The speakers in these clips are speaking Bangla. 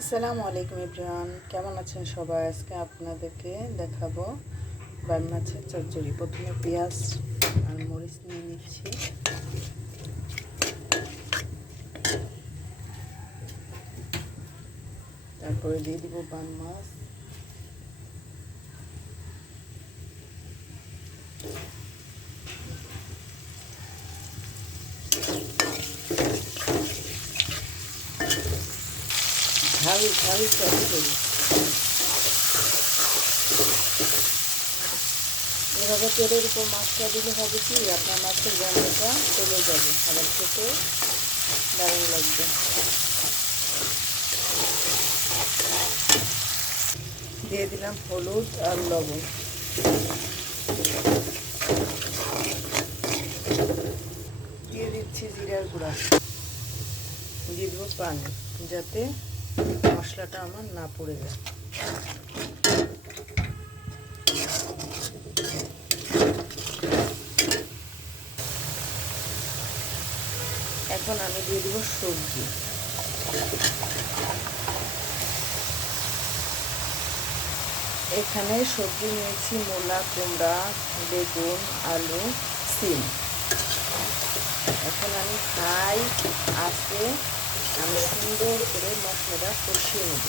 আসসালামু আলাইকুম এভরিওয়ান, কেমন আছেন সবাই? আজকে আপনাদেরকে দেখাবো বাম মাছের চচ্চড়ি। প্রথমে পেঁয়াজ আর মরিচ নিয়ে নিচ্ছি। তারপরে দিয়ে দিব বাম মাছ, ঝাল ঝাল চচ্চড়ি। এভাবে তেলের উপর মাছটা দিলে হবে কি, আপনার মাছের গন্ধটা চলে যাবে, আবার খেতে দারুণ লাগবে। দিয়ে দিলাম হলুদ আর লবণ, দিয়ে দিচ্ছি জিরার গুঁড়া, দিয়ে দেবো পানি যাতে মশলাটা আমার না পড়ে যায়। এখন আমি দিয়ে দেবো সবজি। এখানে সবজি নিয়েছি মূলা, কুমড়া, বেগুন, আলু, সিম। এখন আমি হাই আঁচে আমি সুন্দর করে মশলাটা কষিয়ে নেব।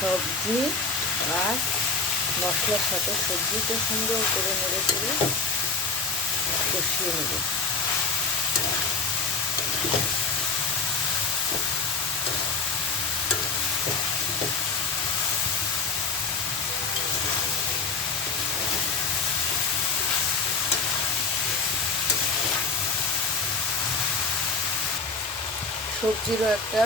সবজি আর মশলার সাথে সবজিটা সুন্দর করে নেড়ে চেড়ে কষিয়ে নেব। সবজিরও একটা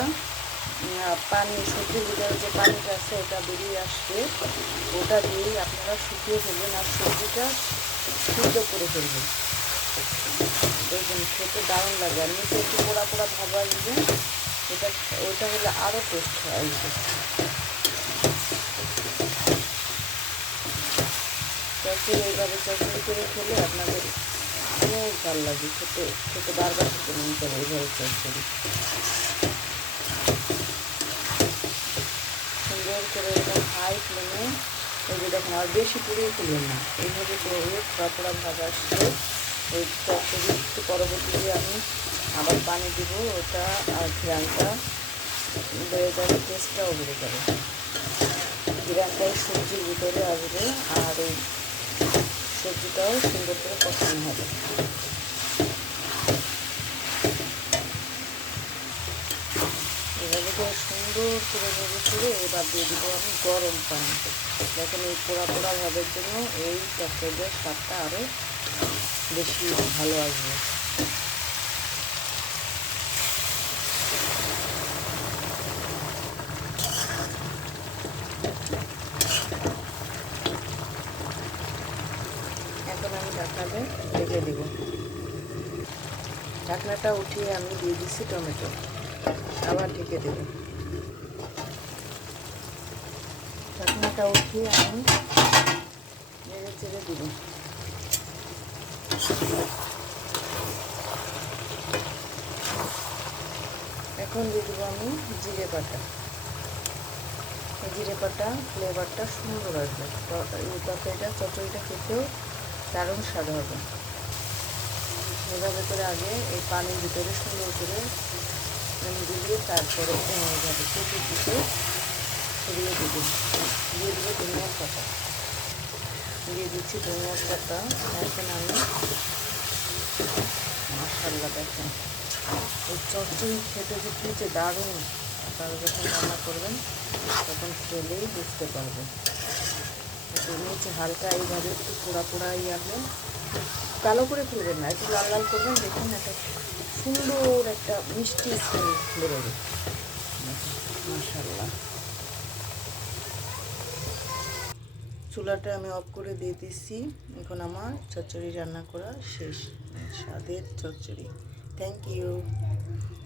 পানি, সবজির ভিতরে যে পানিটা আছে ওটা বেরিয়ে আসবে, ওটা দিয়েই আপনারা শুকিয়ে ফেলবেন আর সবজিটা সিদ্ধ করে ফেলবেন। দেখবেন খেতে দারুণ লাগে, আর নিচে একটু পোড়া পোড়া ভাব আসবে, ওইটা হলে আরও টেস্ট আসবে। চচ্চড়ি এইভাবে চচ্চড়ি করে খেলে আপনাদের অনেক ভালো লাগে, খেতে বারবার খেতে মন করে এইভাবে চচ্চড়ি। সুন্দর করে একদম হাই ফ্লেমে এই যে দেখেন, আর বেশি পুড়িয়ে ফেলবেন না, এইভাবে করে পোড়া পোড়া ভাব আসছে ওই চচ্চড়ি। একটু পরবর্তীতে আমি আবার পানি দিব, ওটা আর ঘ্রাণটা বেড়ে যাবে, টেস্টটাও বেড়ে যাবে। ঘ্রাণটাই সবজির ভিতরে আসবে আর ওই সবজিটাও সুন্দর করে কষানো হবে। এভাবে করে সুন্দর করে নেড়ে চেড়ে এবার দিয়ে দিব আমি গরম পানি। দেখেন এই পোড়া পোড়া ভাবের জন্য এই চচ্চড়ির স্বাদটা আরও বেশি ভালো আসবে। এখন আমি ঢাকনাটা ঢেকে দিব। ঢাকনাটা উঠিয়ে আমি দিয়ে দিচ্ছি টমেটো, আবার ঢেকে দেব। ঢাকনাটা উঠিয়ে আমি নেড়ে চেড়ে দিব। এখন দিয়ে দেবো আমি জিরে বাটা। জিরে বাটা ফ্লেভারটা সুন্দর আসবে, তরকারিটা চচ্চড়িটা খেতেও দারুণ স্বাদ হবে। এভাবে করে আগে এই পানির ভিতরে সুন্দর করে দিয়ে তারপরে এইভাবে চতুর্দিকে ছড়িয়ে দেবো। দিয়ে দেবো ধনিয়ার পাতা, দিয়ে দিচ্ছি ধনিয়ার পাতা। এখন আমি মাশাআল্লাহ দেখেন এই চচ্চড়ি খেতে যে দারুণ, আপনারা যখন রান্না করবেন তখন খেলেই বুঝতে পারবেন। নিচে হালকা এইভাবে একটু পোড়া পোড়া আসবে, কালো করে ফেলবেন না, একটু লাল লাল করবেন। দেখুন একটা সুন্দর একটা মিষ্টি স্মেল বেরোবে। মাশাআল্লাহ। চুলাটা আমি অফ করে দিয়ে দিচ্ছি। এখন আমার চচ্চড়ি রান্না করা শেষ, স্বাদের চচ্চড়ি। Thank you.